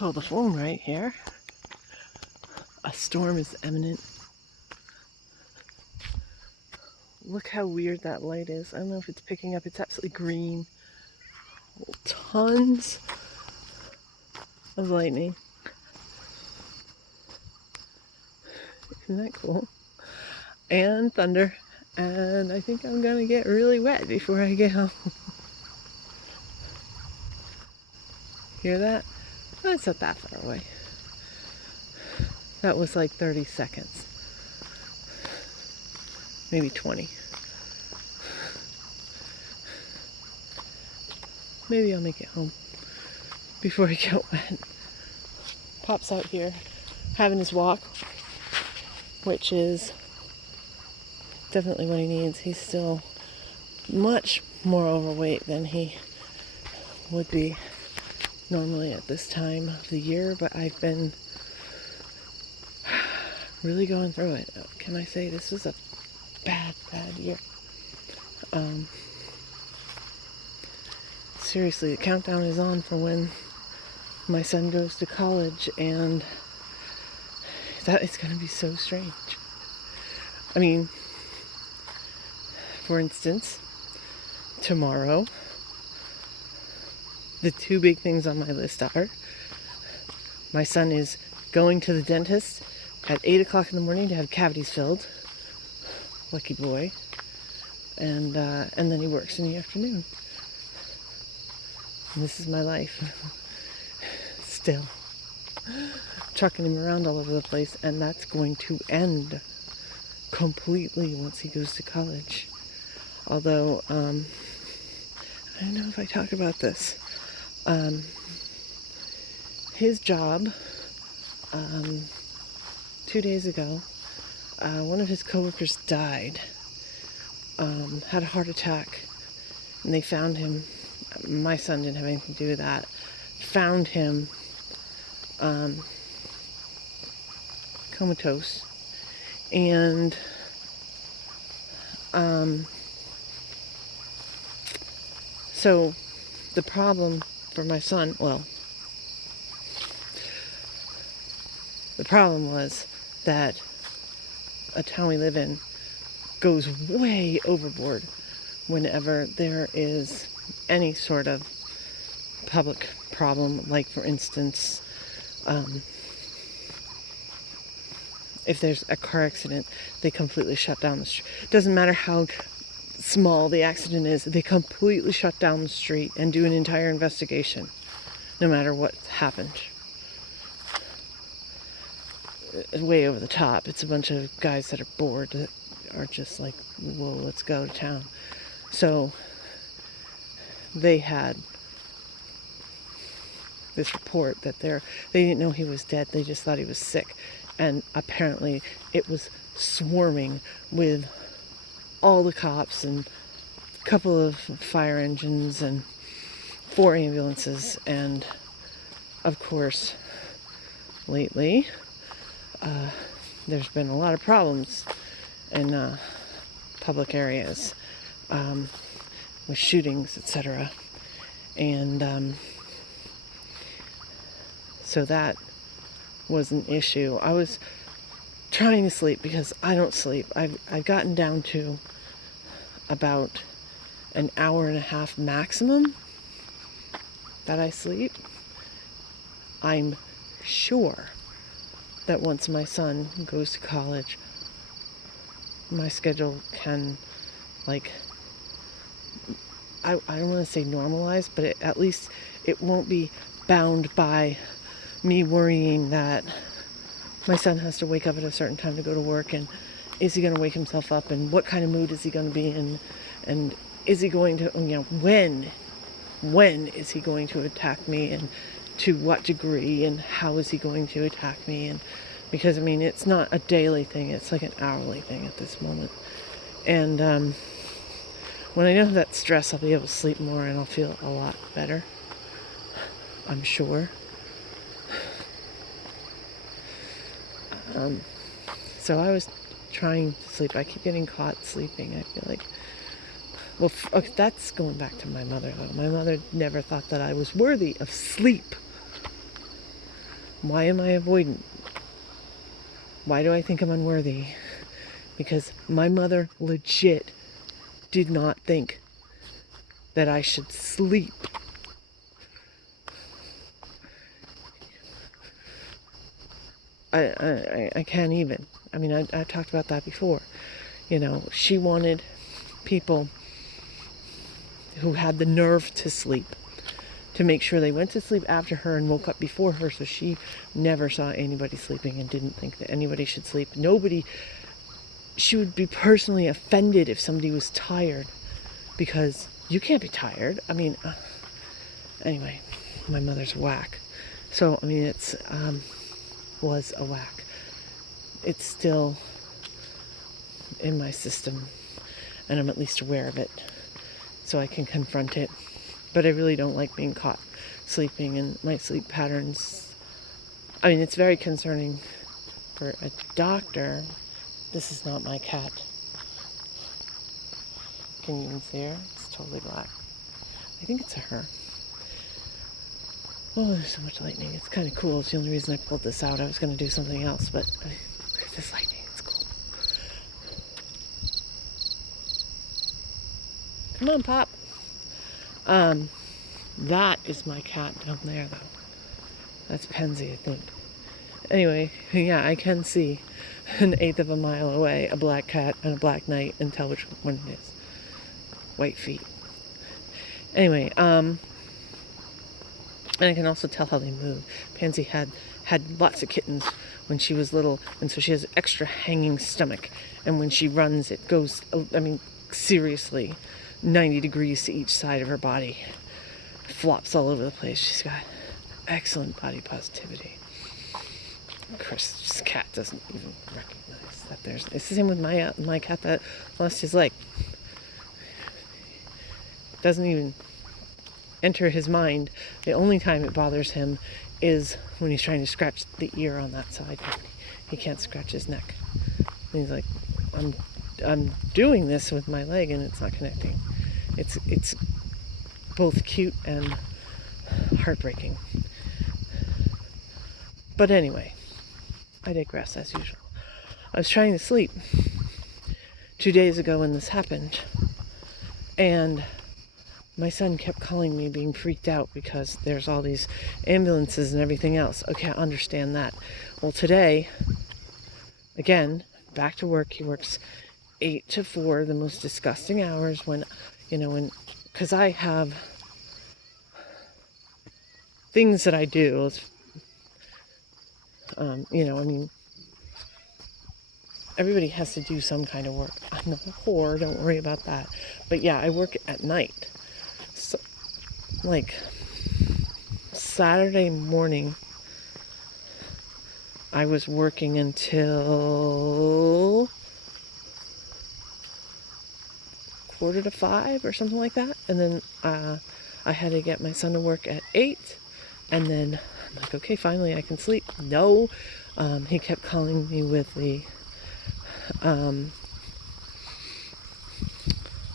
Hold the phone right here. A storm is imminent. Look how weird that light is. I don't know if it's picking up. It's absolutely green. Tons of lightning. Isn't that cool? And thunder. And I think I'm gonna get really wet before I get home. Hear that? Oh, it's not that far away. That was like 30 seconds. Maybe 20. Maybe I'll make it home before I get wet. Pop's out here having his walk, which is definitely what he needs. He's still much more overweight than he would be normally at this time of the year, but I've been really going through it. Can I say this was a bad year? Seriously, the countdown is on for when my son goes to college, and that is going to be so strange. I mean, for instance, tomorrow, the two big things on my list are my son is going to the dentist at 8 o'clock in the morning to have cavities filled. Lucky boy. And then he works in the afternoon. And this is my life. Still. Trucking him around all over the place, and that's going to end completely once he goes to college. Although, I don't know if I talk about this. His job, 2 days ago, one of his coworkers died, had a heart attack, and they found him. My son didn't have anything to do with that. Found him comatose, and so the problem for my son, well, the problem was that a town we live in goes way overboard whenever there is any sort of public problem, like for instance, if there's a car accident, they completely shut down the street. Doesn't matter how small the accident is, they completely shut down the street and do an entire investigation, no matter what happened. Way over the top. It's a bunch of guys that are bored, that are just like, well, let's go to town. So they had this report that they didn't know he was dead, they just thought he was sick. And apparently it was swarming with all the cops and a couple of fire engines and 4 ambulances. And of course, lately, there's been a lot of problems in public areas with shootings, etc. And so that was an issue. I was trying to sleep because I don't sleep. I've gotten down to about an hour and a half maximum that I sleep. I'm sure that once my son goes to college, my schedule can, like, I don't want to say normalize, but at least it won't be bound by me worrying that my son has to wake up at a certain time to go to work, and is he going to wake himself up, and what kind of mood is he going to be in, and is he going to, when is he going to attack me, and to what degree, and how is he going to attack me? And because it's not a daily thing, it's like an hourly thing at this moment. And when I know that stress, I'll be able to sleep more and I'll feel a lot better, I'm sure. So I was trying to sleep. I keep getting caught sleeping. I feel like, well, okay, that's going back to my mother, though. My mother never thought that I was worthy of sleep. Why am I avoidant? Why do I think I'm unworthy? Because my mother legit did not think that I should sleep. I can't even. I mean, I talked about that before. You know, she wanted people who had the nerve to sleep to make sure they went to sleep after her and woke up before her, so she never saw anybody sleeping and didn't think that anybody should sleep. She would be personally offended if somebody was tired, because you can't be tired. I mean, anyway, my mother's whack. So, I mean, it's, was a whack. It's still in my system, and I'm at least aware of it, so I can confront it. But I really don't like being caught sleeping, and my sleep patterns, I mean, it's very concerning for a doctor. This is not my cat. Can you even see her? It's totally black. I think it's a her. Oh, there's so much lightning. It's kind of cool. It's the only reason I pulled this out. I was going to do something else, but look at this lightning. It's cool. Come on, Pop. That is my cat down there, though. That's Pansy, I think. Anyway, yeah, I can see an eighth of a mile away a black cat and a black knight and tell which one it is. White feet. Anyway, and I can also tell how they move. Pansy had lots of kittens when she was little, and so she has extra hanging stomach. And when she runs, it goes, I mean, seriously, 90 degrees to each side of her body. Flops all over the place. She's got excellent body positivity. Chris's cat doesn't even recognize that there's... It's the same with my cat that lost his leg. Doesn't even enter his mind. The only time it bothers him is when he's trying to scratch the ear on that side. He can't scratch his neck. And he's like, I'm doing this with my leg and it's not connecting. It's both cute and heartbreaking. But anyway, I digress as usual. I was trying to sleep 2 days ago when this happened, and my son kept calling me, being freaked out because there's all these ambulances and everything else. Okay, I understand that. Well, today, again, back to work. He works 8 to 4, the most disgusting hours when, because I have things that I do. Everybody has to do some kind of work. I'm not a whore, don't worry about that. But yeah, I work at night. So, like, Saturday morning, I was working until 4:45 or something like that. And then I had to get my son to work at 8. And then I'm like, okay, finally I can sleep. No, he kept calling me with the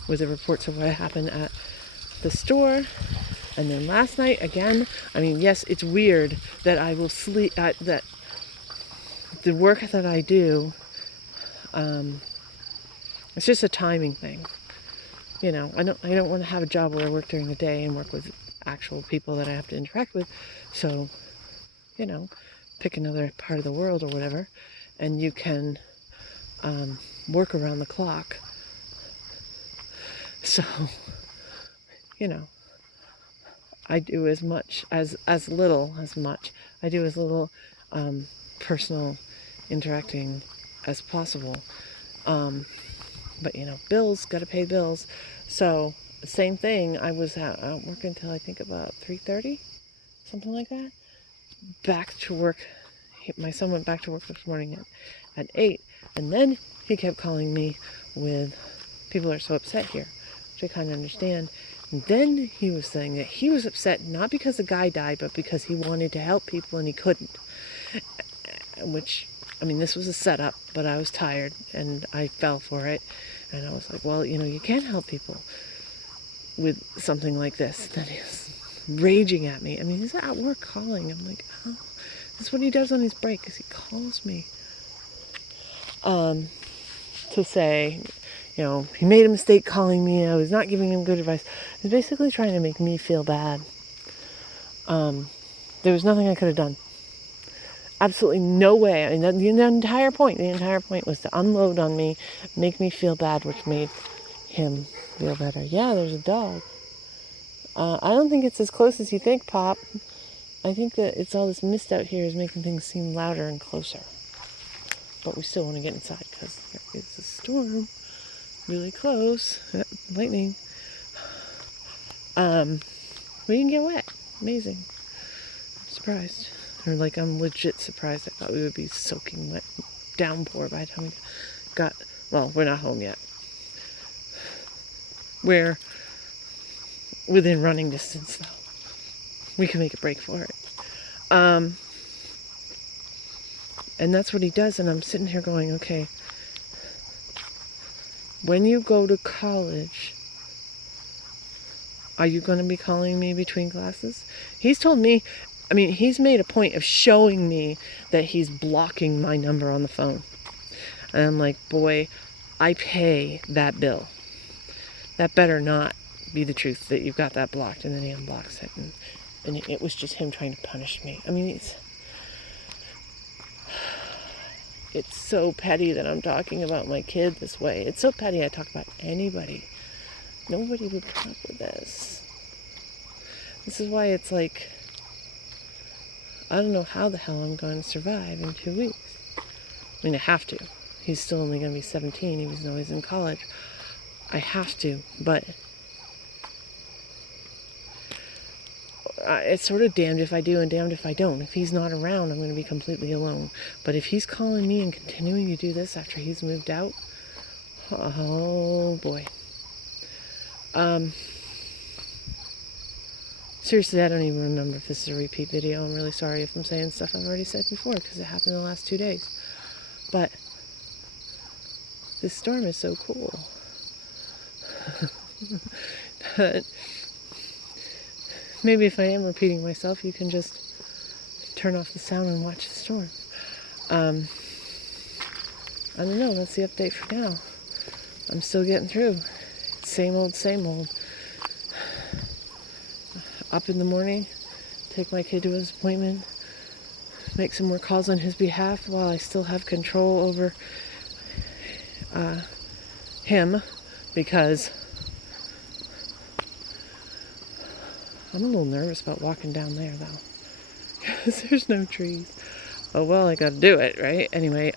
reports of what happened at the store. And then last night again, I mean, yes, it's weird that I will sleep, that the work that I do, it's just a timing thing. I don't want to have a job where I work during the day and work with actual people that I have to interact with. So, pick another part of the world or whatever, and you can work around the clock. So, I do as little personal interacting as possible. But bills, gotta pay bills. So, same thing, I was at work until I think about 3:30, something like that. Back to work, my son went back to work this morning at 8, and then he kept calling me with, people are so upset here, which I kind of understand. And then he was saying that he was upset not because the guy died, but because he wanted to help people and he couldn't. Which, this was a setup, but I was tired and I fell for it. And I was like, well, you can't help people with something like this. Then he was raging at me. He's at work calling. I'm like, oh. That's what he does on his break, is he calls me to say, he made a mistake calling me. I was not giving him good advice. He's basically trying to make me feel bad. There was nothing I could have done. Absolutely no way. I mean, the entire point was to unload on me, make me feel bad, which made him feel better. Yeah, there's a dog. I don't think it's as close as you think, Pop. I think that it's all this mist out here is making things seem louder and closer. But we still want to get inside because there is a storm really close. Lightning. We didn't get wet. Amazing. I'm surprised. Or I'm legit surprised. I thought we would be soaking wet. Downpour by the time we got... Well, we're not home yet. We're within running distance, though. We can make a break for it. And that's what he does, and I'm sitting here going, okay, when you go to college, are you going to be calling me between classes? He's told me, he's made a point of showing me that he's blocking my number on the phone. And I'm like, boy, I pay that bill. That better not be the truth that you've got that blocked. And then he unblocks it. And it was just him trying to punish me. It's so petty that I'm talking about my kid this way. It's so petty I talk about anybody. Nobody would put up with this. This is why it's like, I don't know how the hell I'm going to survive in 2 weeks. I have to. He's still only going to be 17, even though he's in college. I have to, but it's sort of damned if I do and damned if I don't. If he's not around, I'm going to be completely alone. But if he's calling me and continuing to do this after he's moved out, oh boy. Seriously, I don't even remember if this is a repeat video. I'm really sorry if I'm saying stuff I've already said before, because it happened in the last 2 days. But this storm is so cool. Maybe if I am repeating myself, you can just turn off the sound and watch the storm. I don't know. That's the update for now. I'm still getting through. Same old, same old. Up in the morning, take my kid to his appointment, make some more calls on his behalf while I still have control over him, because I'm a little nervous about walking down there, though, because there's no trees. Oh, well, I gotta do it, right? Anyway,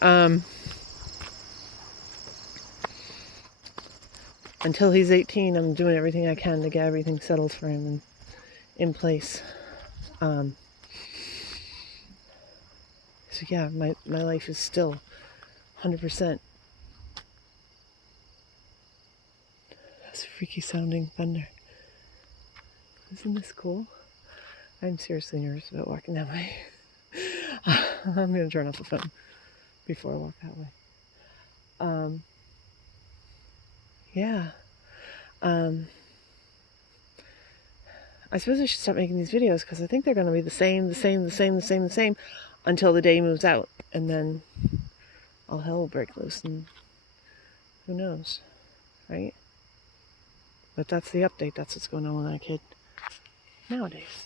until he's 18, I'm doing everything I can to get everything settled for him and in place. So yeah, my life is still 100%. That's freaky sounding thunder. Isn't this cool? I'm seriously nervous about walking that way. I'm going to turn off the phone before I walk that way. Yeah. I suppose I should start making these videos, because I think they're going to be the same until the day he moves out. And then all hell will break loose, and who knows, right? But that's the update. That's what's going on with that kid nowadays.